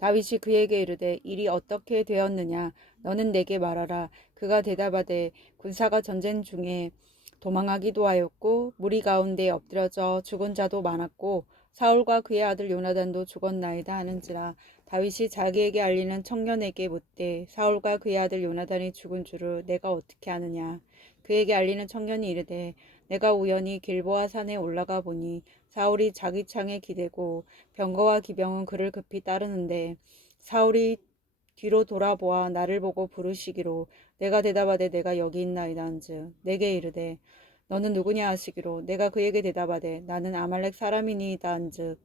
다윗이 그에게 이르되 일이 어떻게 되었느냐? 너는 내게 말하라. 그가 대답하되 군사가 전쟁 중에 도망하기도 하였고 무리 가운데 엎드려져 죽은 자도 많았고 사울과 그의 아들 요나단도 죽었나이다 하는지라 다윗이 자기에게 알리는 청년에게 묻되 사울과 그의 아들 요나단이 죽은 줄을 내가 어떻게 아느냐? 그에게 알리는 청년이 이르되 내가 우연히 길보아 산에 올라가 보니 사울이 자기 창에 기대고 병거와 기병은 그를 급히 따르는데 사울이 뒤로 돌아보아 나를 보고 부르시기로 내가 대답하되 내가 여기 있나이다 한즉 내게 이르되 너는 누구냐 하시기로 내가 그에게 대답하되 나는 아말렉 사람이니이다 한즉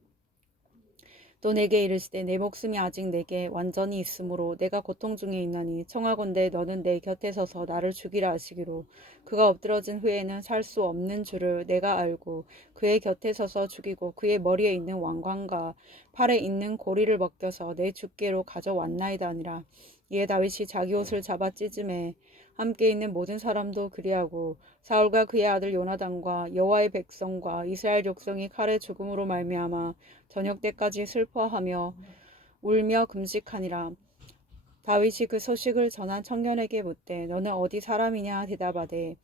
또 내게 이르시되 내 목숨이 아직 내게 완전히 있으므로 내가 고통 중에 있나니 청하건대 너는 내 곁에 서서 나를 죽이라 하시기로. 그가 엎드러진 후에는 살 수 없는 줄을 내가 알고 그의 곁에 서서 죽이고 그의 머리에 있는 왕관과 팔에 있는 고리를 벗겨서 내 주께로 가져왔나이다 하니라. 이에 다윗이 자기 옷을 잡아 찢음에 함께 있는 모든 사람도 그리하고 사울과 그의 아들 요나단과 여호와의 백성과 이스라엘 족성이 칼의 죽음으로 말미암아 저녁 때까지 슬퍼하며 울며 금식하니라. 다윗이 그 소식을 전한 청년에게 묻되 너는 어디 사람이냐? 대답하되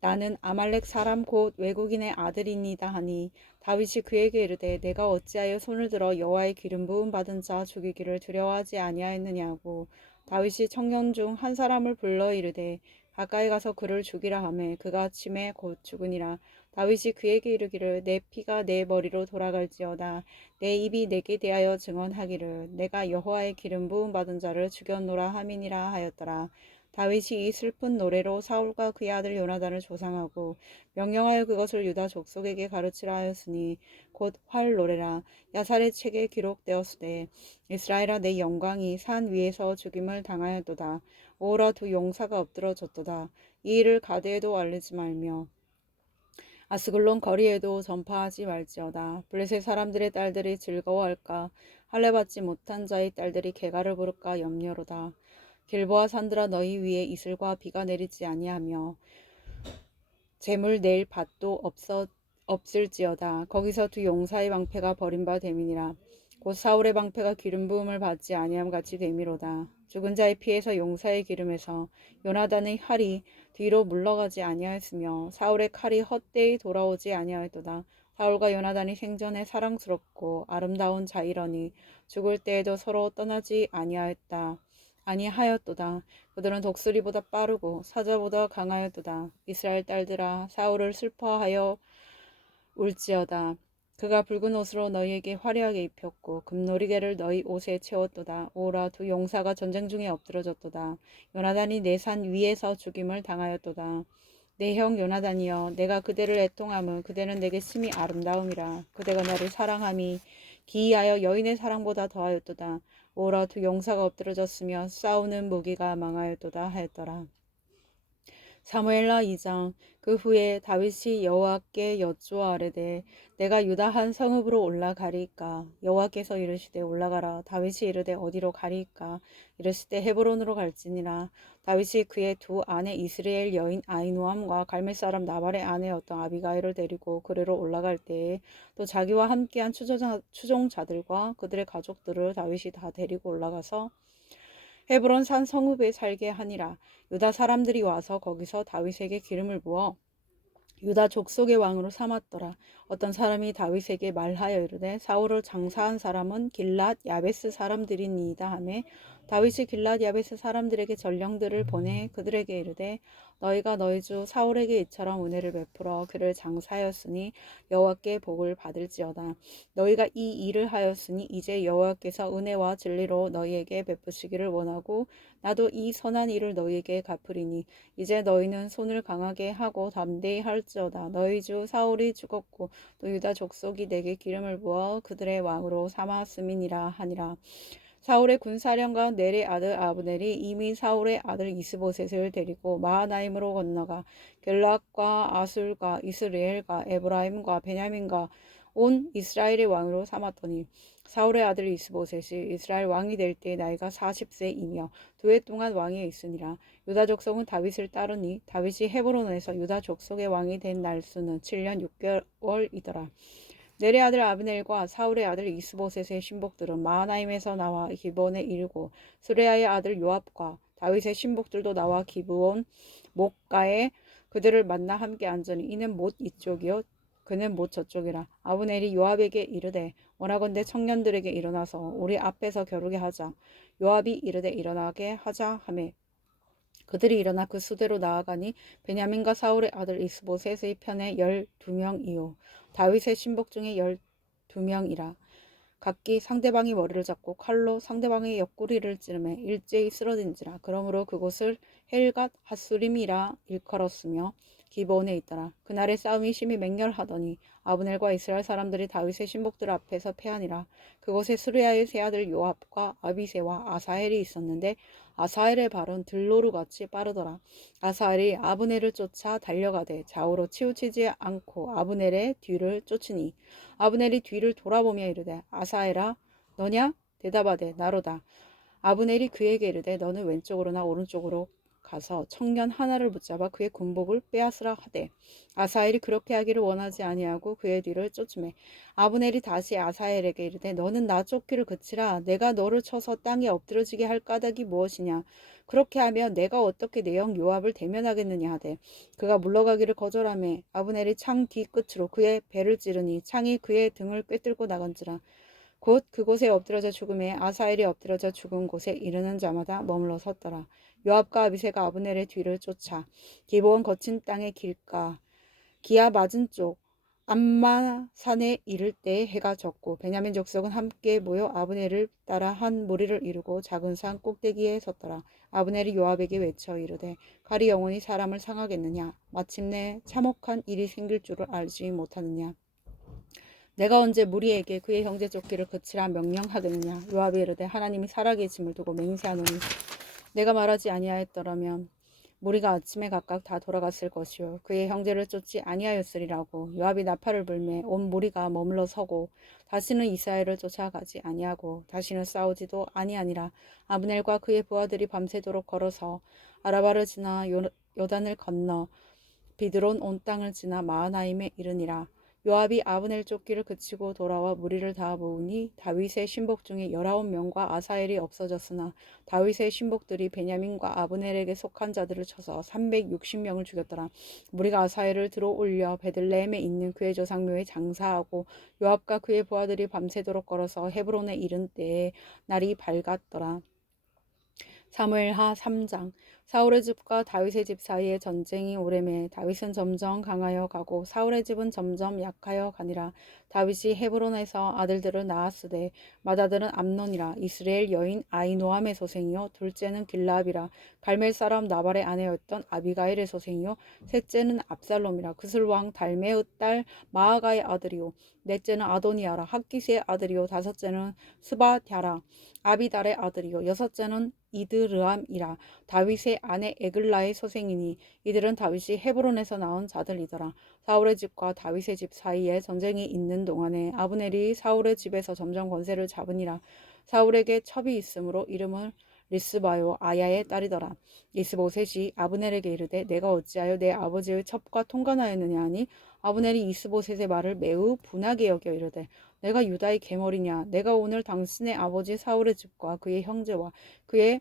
나는 아말렉 사람 곧 외국인의 아들이니다 하니 다윗이 그에게 이르되 내가 어찌하여 손을 들어 여호와의 기름 부음 받은 자 죽이기를 두려워하지 아니하였느냐고 다윗이 청년 중 한 사람을 불러 이르되 가까이 가서 그를 죽이라 하매 그가 침에 곧 죽으니라. 다윗이 그에게 이르기를 내 피가 내 머리로 돌아갈지어다. 내 입이 내게 대하여 증언하기를 내가 여호와의 기름 부음 받은 자를 죽였노라 함이니라 하였더라 다윗이 이 슬픈 노래로 사울과 그의 아들 요나단을 조상하고 명령하여 그것을 유다 족속에게 가르치라 하였으니 곧 활 노래라. 야살의 책에 기록되었으되 이스라엘아 내 영광이 산 위에서 죽임을 당하였도다. 오라 두 용사가 엎드러졌도다. 이 일을 가드에도 알리지 말며 아스글론 거리에도 전파하지 말지어다. 블레셋 사람들의 딸들이 즐거워할까? 할례 받지 못한 자의 딸들이 개가를 부를까? 염려로다 길보아 산들아 너희 위에 이슬과 비가 내리지 아니하며 재물 낼 밭도 없어 없을지어다. 거기서 두 용사의 방패가 버림바 됨이니라. 곧 사울의 방패가 기름 부음을 받지 아니함 같이 됨이로다. 죽은 자의 피에서 용사의 기름에서 요나단의 칼이 뒤로 물러가지 아니하였으며 사울의 칼이 헛되이 돌아오지 아니하였도다. 사울과 요나단이 생전에 사랑스럽고 아름다운 자이러니 죽을 때에도 서로 떠나지 아니하였다 아니하였도다. 그들은 독수리보다 빠르고 사자보다 강하였도다. 이스라엘 딸들아 사울을 슬퍼하여 울지어다. 그가 붉은 옷으로 너희에게 화려하게 입혔고 금놀이개를 너희 옷에 채웠도다. 오라 두 용사가 전쟁 중에 엎드러졌도다. 요나단이 내 산 위에서 죽임을 당하였도다. 내 형 요나단이여 내가 그대를 애통함은 그대는 내게 심히 아름다움이라. 그대가 나를 사랑함이 기이하여 여인의 사랑보다 더하였도다. 오라 두 용사가 엎드러졌으며 싸우는 무기가 망하였도다 하였더라. 사무엘라 2장 그 후에 다윗이 여호와께 여쭈어 아뢰되 내가 유다 한 성읍으로 올라가리까? 여호와께서 이르시되 올라가라. 다윗이 이르되 어디로 가리까? 이르시되 헤브론으로 갈지니라. 다윗이 그의 두 아내 이스라엘 여인 아이노함과 갈멜 사람 나발의 아내였던 아비가일을 데리고 그리로 올라갈 때에 또 자기와 함께한 추종자, 추종자들과 그들의 가족들을 다윗이 다 데리고 올라가서 헤브론 산 성읍에 살게 하니라. 유다 사람들이 와서 거기서 다윗에게 기름을 부어 유다 족속의 왕으로 삼았더라. 어떤 사람이 다윗에게 말하여 이르되 사울을 장사한 사람은 길랏 야베스 사람들이니이다 하매 다윗이 길랏 야베스 사람들에게 전령들을 보내 그들에게 이르되 너희가 너희 주 사울에게 이처럼 은혜를 베풀어 그를 장사하였으니 여호와께 복을 받을지어다. 너희가 이 일을 하였으니 이제 여호와께서 은혜와 진리로 너희에게 베푸시기를 원하고 나도 이 선한 일을 너희에게 갚으리니 이제 너희는 손을 강하게 하고 담대히 할지어다. 너희 주 사울이 죽었고 또 유다 족속이 내게 기름을 부어 그들의 왕으로 삼았음이니라 하니라. 사울의 군사령관 넬의 아들 아브넬이 이미 사울의 아들 이스보셋을 데리고 마하나임으로 건너가 겔락과 아술과 이스라엘과 에브라임과 베냐민과 온 이스라엘의 왕으로 삼았더니 사울의 아들 이스보셋이 이스라엘 왕이 될 때 나이가 40세이며 두 해 동안 왕위에 있으니라. 유다 족속은 다윗을 따르니 다윗이 헤브론에서 유다 족속의 왕이 된 날수는 7년 6개월이더라 넬의 아들 아브넬과 사울의 아들 이스보셋의 신복들은 마하나임에서 나와 기브온에 이르고 수레아의 아들 요압과 다윗의 신복들도 나와 기브온 목가에 그들을 만나 함께 앉으니 이는 못 이쪽이요. 그는 못 저쪽이라. 아브넬이 요압에게 이르되 원하건대 청년들에게 일어나서 우리 앞에서 겨루게 하자. 요압이 이르되 일어나게 하자 하매 그들이 일어나 그 수대로 나아가니 베냐민과 사울의 아들 이스보셋의 편에 열두 명이요. 다윗의 신복 중에 열두 명이라. 각기 상대방이 머리를 잡고 칼로 상대방의 옆구리를 찌르매 일제히 쓰러진지라. 그러므로 그곳을 헬갓 핫수림이라 일컬었으며 기본에 있더라 그날의 싸움이 심히 맹렬하더니 아브넬과 이스라엘 사람들이 다윗의 신복들 앞에서 패하니라 그곳에 수르야의 세 아들 요압과 아비세와 아사헬이 있었는데 아사헬의 발은 들로루 같이 빠르더라. 아사헬이 아브넬을 쫓아 달려가되 좌우로 치우치지 않고 아브넬의 뒤를 쫓으니 아브넬이 뒤를 돌아보며 이르되 아사헬아 너냐 대답하되 나로다. 아브넬이 그에게 이르되 너는 왼쪽으로나 오른쪽으로 가서 청년 하나를 붙잡아 그의 군복을 빼앗으라 하되 아사엘이 그렇게 하기를 원하지 아니하고 그의 뒤를 쫓음에 아브넬이 다시 아사엘에게 이르되 너는 나 쫓기를 그치라. 내가 너를 쳐서 땅에 엎드러지게 할 까닭이 무엇이냐? 그렇게 하면 내가 어떻게 내영 요압을 대면하겠느냐 하되 그가 물러가기를 거절하며 아브넬이 창 뒤끝으로 그의 배를 찌르니 창이 그의 등을 꿰뚫고 나간지라. 곧 그곳에 엎드러져 죽음에 아사엘이 엎드러져 죽은 곳에 이르는 자마다 머물러 섰더라. 요압과 아비세가 아브넬의 뒤를 쫓아 기브온 거친 땅의 길가 기아 맞은 쪽 암마산에 이를 때 해가 졌고 베냐민 족속은 함께 모여 아브넬을 따라 한 무리를 이루고 작은 산 꼭대기에 섰더라. 아브넬이 요압에게 외쳐 이르되 가리 영원히 사람을 상하겠느냐? 마침내 참혹한 일이 생길 줄을 알지 못하느냐? 내가 언제 무리에게 그의 형제 쫓기를 그치라 명령하겠느냐? 요압이 이르되 하나님이 살아계심을 두고 맹세하노니 내가 말하지 아니하였더라면 무리가 아침에 각각 다 돌아갔을 것이요. 그의 형제를 쫓지 아니하였으리라고 요압이 나팔을 불매 온 무리가 머물러 서고 다시는 이스라엘을 쫓아가지 아니하고 다시는 싸우지도 아니하니라. 아브넬과 그의 부하들이 밤새도록 걸어서 아라바를 지나 요, 요단을 건너 비드론 온 땅을 지나 마하나임에 이르니라 요압이 아브넬 쫓기를 그치고 돌아와 무리를 다 모으니 다윗의 신복 중에 열아홉 명과 아사엘이 없어졌으나 다윗의 신복들이 베냐민과 아브넬에게 속한 자들을 쳐서 360명을 죽였더라. 무리가 아사엘을 들어 올려 베들레헴에 있는 그의 조상묘에 장사하고 요압과 그의 부하들이 밤새도록 걸어서 헤브론에 이른 때에 날이 밝았더라. 사무엘하 3장 사울의 집과 다윗의 집 사이에 전쟁이 오래매 다윗은 점점 강하여 가고 사울의 집은 점점 약하여 가니라. 다윗이 헤브론에서 아들들을 낳았으되 맏아들은 암논이라. 이스라엘 여인 아이노함의 소생이요 둘째는 길라압이라. 갈멜 사람 나발의 아내였던 아비가일의 소생이요 셋째는 압살롬이라. 그슬 왕 달메의 딸 마아가의 아들이요 넷째는 아도니아라. 학기스의 아들이요 다섯째는 스바갸라. 아비달의 아들이요 여섯째는 이드르암이라. 다윗의 아내 에글라의 소생이니 이들은 다윗이 헤브론에서 나온 자들이더라. 사울의 집과 다윗의 집 사이에 전쟁이 있는 동안에 아브넬이 사울의 집에서 점점 권세를 잡으니라. 사울에게 첩이 있으므로 이름을 리스바요 아야의 딸이더라. 이스보셋이 아브넬에게 이르되 내가 어찌하여 내 아버지의 첩과 통관하였느냐 하니 아브넬이 이스보셋의 말을 매우 분하게 여겨 이르되 내가 유다의 계머리냐? 내가 오늘 당신의 아버지 사울의 집과 그의 형제와 그의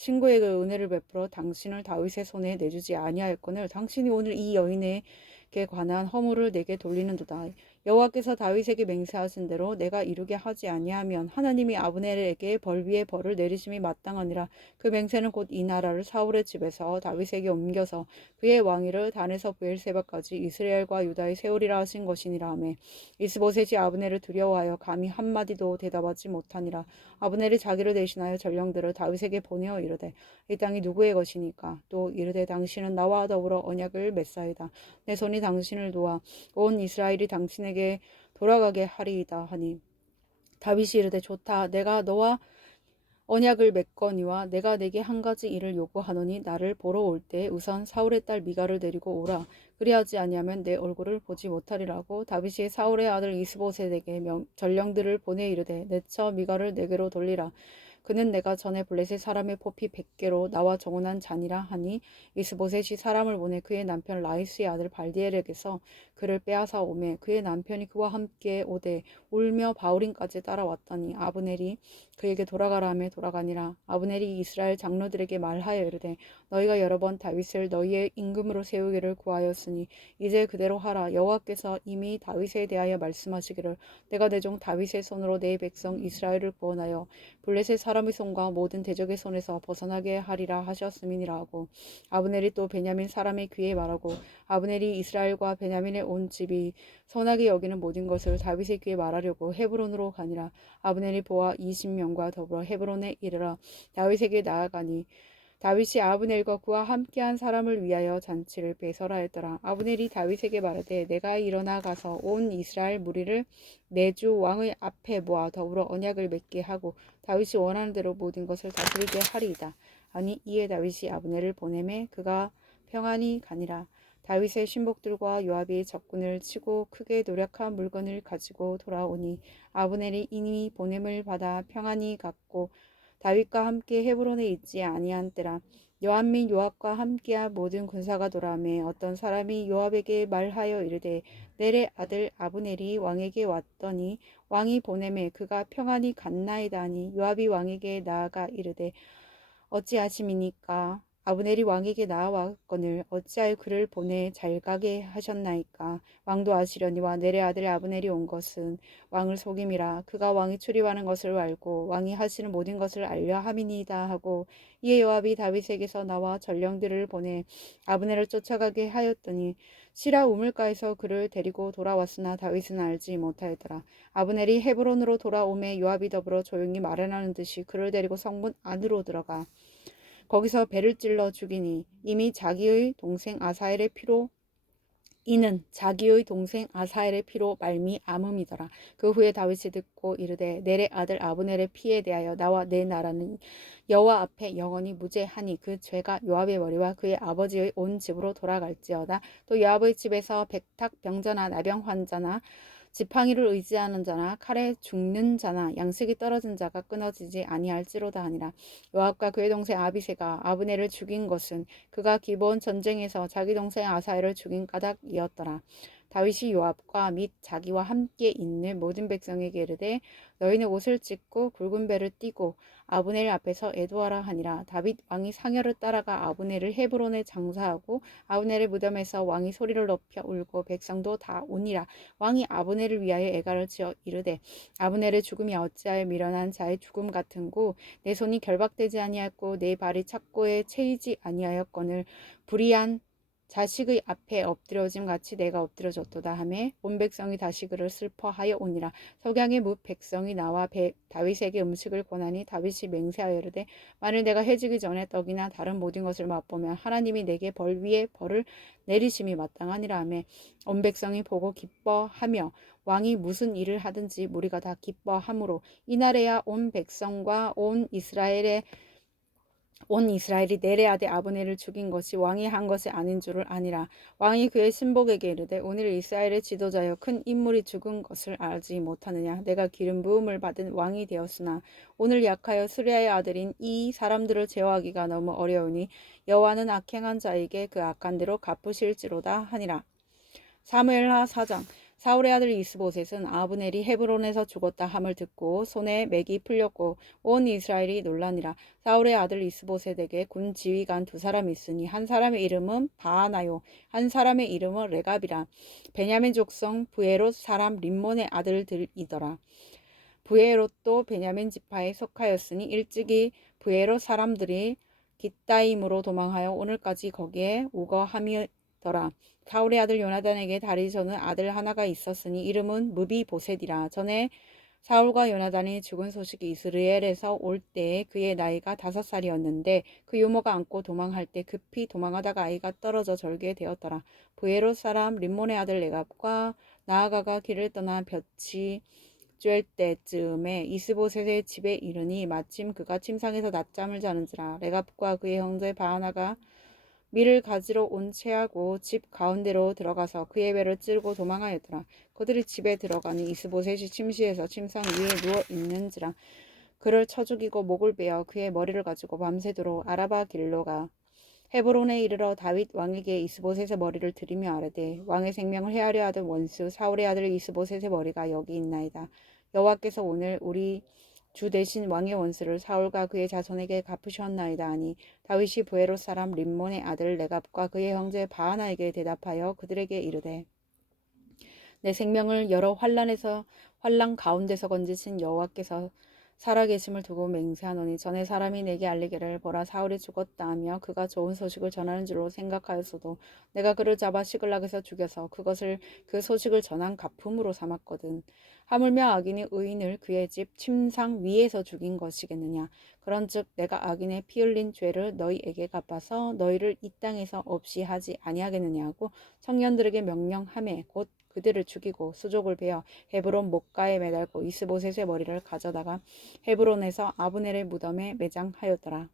친구에게 은혜를 베풀어 당신을 다윗의 손에 내주지 아니하였거늘 당신이 오늘 이 여인에게 관한 허물을 내게 돌리는도다. 여호와께서 다윗에게 맹세하신 대로 내가 이루게 하지 아니하면 하나님이 아브넬에게 벌 위에 벌을 내리심이 마땅하니라. 그 맹세는 곧 이 나라를 사울의 집에서 다윗에게 옮겨서 그의 왕위를 단에서 부엘세바까지 이스라엘과 유다에 세우리라 하신 것이니라 하매. 이스보셋이 아브넬을 두려워하여 감히 한마디도 대답하지 못하니라. 아브넬이 자기를 대신하여 전령들을 다윗에게 보내어 이르되 이 땅이 누구의 것이니까? 또 이르되 당신은 나와 더불어 언약을 맺사이다. 내 손이 당신을 도와 온 이스라엘이 당신에게 돌아가게 하리이다 하니 다윗이 이르되 좋다. 내가 너와 언약을 맺거니와 내가 내게 한 가지 일을 요구하노니 나를 보러 올 때 우선 사울의 딸 미가를 데리고 오라. 그리하지 아니하면 내 얼굴을 보지 못하리라고 다윗이 사울의 아들 이스보셋에게 명, 전령들을 보내 이르되 내처 미가를 내게로 돌리라 그는 내가 전에 블레셋 사람의 포피 백개로 나와 정혼한 잔이라 하니 이스보셋이 사람을 보내 그의 남편 라이스의 아들 발디엘에게서 그를 빼앗아 오매 그의 남편이 그와 함께 오되 울며 바울인까지 따라왔더니 아브넬이 그에게 돌아가라 하며 돌아가니라. 아브넬이 이스라엘 장로들에게 말하여 이르되 너희가 여러 번 다윗을 너희의 임금으로 세우기를 구하였으니 이제 그대로 하라. 여호와께서 이미 다윗에 대하여 말씀하시기를 내가 내 종 다윗의 손으로 내 백성 이스라엘을 구원하여 블레셋 사람의 손과 모든 대적의 손에서 벗어나게 하리라 하셨음이니라 하고. 아브넬이 또 베냐민 사람의 귀에 말하고 아브넬이 이스라엘과 베냐민의 온 집이 선하게 여기는 모든 것을 다윗의 귀에 말하려고 헤브론으로 가니라. 아브넬이 보아 20명과 더불어 헤브론에 이르러 다윗에게 나아가니 다윗이 아브넬과 그와 함께한 사람을 위하여 잔치를 배설하였더라. 아브넬이 다윗에게 말하되 내가 일어나 가서 온 이스라엘 무리를 내 주 왕의 앞에 모아 더불어 언약을 맺게 하고 다윗이 원하는 대로 모든 것을 다스리게 하리이다. 아니 이에 다윗이 아브넬을 보내매 그가 평안히 가니라. 다윗의 신복들과 요압이 적군을 치고 크게 노력한 물건을 가지고 돌아오니 아브넬이 이미 보냄을 받아 평안히 갔고 다윗과 함께 헤브론에 있지 아니한 때라 요압 및 요압과 함께한 모든 군사가 돌아오매 어떤 사람이 요압에게 말하여 이르되 넬의 아들 아브넬이 왕에게 왔더니 왕이 보내매 그가 평안히 갔나이다 하니 요압이 왕에게 나아가 이르되 어찌하심이니까 아브넬이 왕에게 나아왔거늘 어찌하여 그를 보내 잘 가게 하셨나이까? 왕도 아시려니와 넬의 아들 아브넬이 온 것은 왕을 속임이라 그가 왕이 출입하는 것을 알고 왕이 하시는 모든 것을 알려 함이니이다 하고 이에 요압이 다윗에게서 나와 전령들을 보내 아브넬을 쫓아가게 하였더니 시라 우물가에서 그를 데리고 돌아왔으나 다윗은 알지 못하였더라. 아브넬이 헤브론으로 돌아오매 요압이 더불어 조용히 말하는 듯이 그를 데리고 성문 안으로 들어가 거기서 배를 찔러 죽이니 이미 자기의 동생 아사엘의 피로 이는 자기의 동생 아사엘의 피로 말미암음이더라. 그 후에 다윗이 듣고 이르되 넬의 아들 아브넬의 피에 대하여 나와 내 나라는 여호와 앞에 영원히 무죄하니 그 죄가 요압의 머리와 그의 아버지의 온 집으로 돌아갈지어다. 또 요압의 집에서 백탁 병자나 나병 환자나 지팡이를 의지하는 자나 칼에 죽는 자나 양식이 떨어진 자가 끊어지지 아니할지로다 하니라. 요압과 그의 동생 아비세가 아브넬을 죽인 것은 그가 기본 전쟁에서 자기 동생 아사엘을 죽인 까닭이었더라 다윗이 요압과 및 자기와 함께 있는 모든 백성에게 이르되 너희는 옷을 찢고 굵은 배를 띠고 아브넬 앞에서 애도하라 하니라. 다윗 왕이 상여를 따라가 아브넬을 헤브론에 장사하고 아브넬의 무덤에서 왕이 소리를 높여 울고 백성도 다 오니라. 왕이 아브넬을 위하여 애가를 지어 이르되 아브넬의 죽음이 어찌하여 미련한 자의 죽음 같은고 내 손이 결박되지 아니하였고 내 발이 착고에 채이지 아니하였거늘 불의한 자식의 앞에 엎드려짐 같이 내가 엎드려졌도다 하매 온 백성이 다시 그를 슬퍼하여 오니라. 석양의 무 백성이 나와 배, 다윗에게 음식을 권하니 다윗이 맹세하여 이르되 만일 내가 해지기 전에 떡이나 다른 모든 것을 맛보면 하나님이 내게 벌 위에 벌을 내리심이 마땅하니라 하매 온 백성이 보고 기뻐하며 왕이 무슨 일을 하든지 무리가 다 기뻐하므로 이날에야 온 백성과 온 이스라엘의 온 이스라엘이 아들 아브넬을 죽인 것이 왕이 한 것이 아닌 줄을 아니라 왕이 그의 신복에게 이르되 오늘 이스라엘의 지도자여 큰 인물이 죽은 것을 알지 못하느냐? 내가 기름 부음을 받은 왕이 되었으나 오늘 약하여 수리아의 아들인 이 사람들을 제어하기가 너무 어려우니 여호와는 악행한 자에게 그 악한 대로 갚으실지로다 하니라. 사무엘하 4장 사울의 아들 이스보셋은 아브넬이 헤브론에서 죽었다 함을 듣고 손에 맥이 풀렸고 온 이스라엘이 놀라니라. 사울의 아들 이스보셋에게 군 지휘관 두 사람이 있으니 한 사람의 이름은 바하나요. 한 사람의 이름은 레갑이라. 베냐민 족성 부에롯 사람 림몬의 아들들이더라. 부에롯도 베냐민 지파에 속하였으니 일찍이 부에롯 사람들이 기따임으로 도망하여 오늘까지 거기에 우거함이 더라 사울의 아들 요나단에게 다리 저는 아들 하나가 있었으니 이름은 무비보셋이라 전에 사울과 요나단이 죽은 소식이 이스라엘에서 올 때에 그의 나이가 다섯 살이었는데 그 유모가 안고 도망할 때 급히 도망하다가 아이가 떨어져 절게 되었더라. 부에롯 사람 림몬의 아들 레갑과 나아가가 길을 떠나 볕이 쬐 때쯤에 이스보셋의 집에 이르니 마침 그가 침상에서 낮잠을 자는지라 레갑과 그의 형제 바하나가 밀을 가지러 온 채하고 집 가운데로 들어가서 그의 배를 찔고 도망하였더라. 그들이 집에 들어가니 이스보셋이 침실에서 침상 위에 누워 있는지라 그를 쳐 죽이고 목을 베어 그의 머리를 가지고 밤새도록 아라바 길로 가 헤브론에 이르러 다윗 왕에게 이스보셋의 머리를 들이며 아뢰되 왕의 생명을 해하려 하던 원수 사울의 아들 이스보셋의 머리가 여기 있나이다. 여호와께서 오늘 우리 주 대신 왕의 원수를 사울과 그의 자손에게 갚으셨나이다 하니 다윗이 부에롯 사람 림몬의 아들 레갑과 그의 형제 바하나에게 대답하여 그들에게 이르되 내 생명을 여러 환란에서 환란 가운데서 건지신 여호와께서 살아계심을 두고 맹세하노니 전에 사람이 내게 알리기를 보라 사울이 죽었다 하며 그가 좋은 소식을 전하는 줄로 생각하였어도 내가 그를 잡아 시글락에서 죽여서 그것을 그 소식을 전한 가품으로 삼았거든. 하물며 악인이 의인을 그의 집 침상 위에서 죽인 것이겠느냐? 그런즉 내가 악인의 피 흘린 죄를 너희에게 갚아서 너희를 이 땅에서 없이 하지 아니하겠느냐 하고 청년들에게 명령함에 곧 그들을 죽이고 수족을 베어 헤브론 목가에 매달고 이스보셋의 머리를 가져다가 헤브론에서 아브넬의 무덤에 매장하였더라.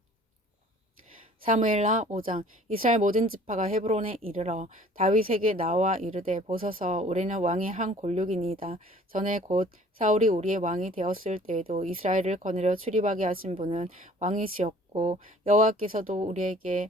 사무엘라 5장 이스라엘 모든 지파가 헤브론에 이르러 다윗에게 나와 이르되 보소서 우리는 왕의 한 골육이니이다. 전에 곧 사울이 우리의 왕이 되었을 때에도 이스라엘을 거느려 출입하게 하신 분은 왕이시었고 여호와께서도 우리에게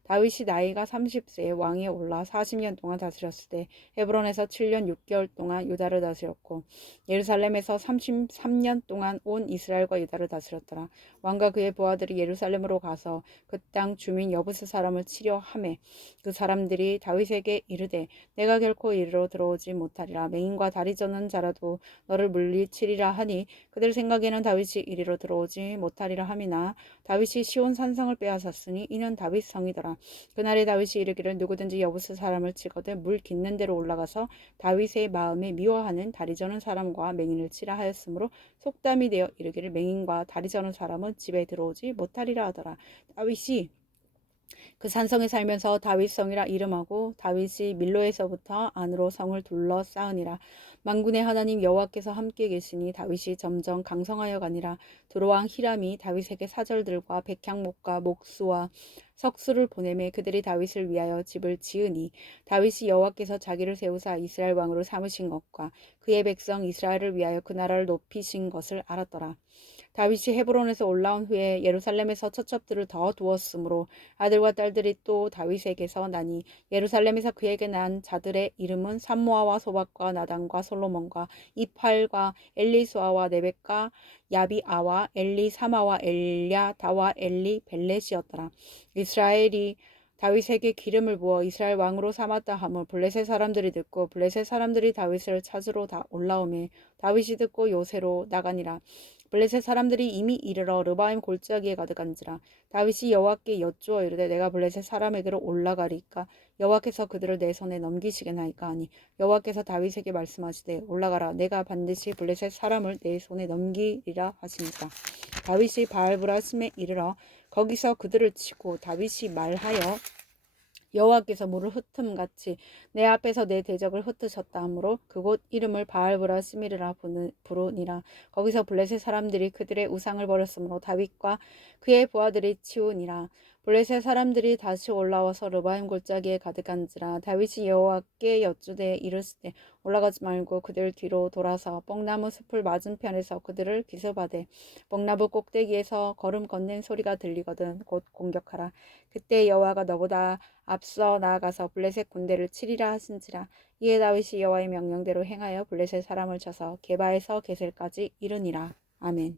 다윗이 나이가 30세에 왕위에 올라 40년 동안 다스렸을 때 헤브론에서 7년 6개월 동안 유다를 다스렸고 예루살렘에서 33년 동안 온 이스라엘과 유다를 다스렸더라. 왕과 그의 부하들이 예루살렘으로 가서 그 땅 주민 여부스 사람을 치려 함에 그 사람들이 다윗에게 이르되 내가 결코 이리로 들어오지 못하리라 맹인과 다리 저는 자라도 너를 물리치리라 하니 그들 생각에는 다윗이 이리로 들어오지 못하리라 함이나 다윗이 시온 산성을 빼앗았으니 이는 다윗 성이더라. 그날에 다윗이 이르기를 누구든지 여부스 사람을 치거든 물 깃는 데로 올라가서 다윗의 마음에 미워하는 다리 저는 사람과 맹인을 치라 하였으므로 속담이 되어 이르기를 맹인과 다리 저는 사람은 집에 들어오지 못하리라 하더라. 다윗이 그 산성에 살면서 다윗성이라 이름하고 다윗이 밀로에서부터 안으로 성을 둘러싸으니라 만군의 하나님 여호와께서 함께 계시니 다윗이 점점 강성하여 가니라 두로왕 히람이 다윗에게 사절들과 백향목과 목수와 석수를 보내매 그들이 다윗을 위하여 집을 지으니 다윗이 여호와께서 자기를 세우사 이스라엘 왕으로 삼으신 것과 그의 백성 이스라엘을 위하여 그 나라를 높이신 것을 알았더라. 다윗이 헤브론에서 올라온 후에 예루살렘에서 처첩들을 더 두었으므로 아들과 딸들이 또 다윗에게서 나니 예루살렘에서 그에게 난 자들의 이름은 삼모아와 소박과 나단과 솔로몬과 이팔과 엘리수아와 네벡과 야비아와 엘리 사마와 엘랴다와 엘리 벨렛이었더라. 이스라엘이 다윗에게 기름을 부어 이스라엘 왕으로 삼았다 함을 블레셋 사람들이 듣고 블레셋 사람들이 다윗을 찾으러 다 올라오매 다윗이 듣고 요새로 나가니라 블레셋 사람들이 이미 이르러 르바임 골짜기에 가득한지라 다윗이 여호와께 여쭈어 이르되 내가 블레셋 사람에게로 올라가리까? 여호와께서 그들을 내 손에 넘기시겠나이까? 하니 여호와께서 다윗에게 말씀하시되 올라가라 내가 반드시 블레셋 사람을 내 손에 넘기리라 하시니까 다윗이 바알브라심에 이르러 거기서 그들을 치고 다윗이 말하여 여호와께서 물을 흩음 같이 내 앞에서 내 대적을 흩으셨다 하므로 그곳 이름을 바알브라 시미르라 부르니라. 거기서 블레셋 사람들이 그들의 우상을 버렸으므로 다윗과 그의 부하들이 치우니라 블레셋 사람들이 다시 올라와서 르바임 골짜기에 가득한지라 다윗이 여호와께 여쭈되 이르시되 올라가지 말고 그들 뒤로 돌아서 뽕나무 숲을 맞은편에서 그들을 기습하되 뽕나무 꼭대기에서 걸음 걷는 소리가 들리거든 곧 공격하라. 그때 여호와가 너보다 앞서 나아가서 블레셋 군대를 치리라 하신지라. 이에 다윗이 여호와의 명령대로 행하여 블레셋 사람을 쳐서 게바에서 게셀까지 이르니라. 아멘.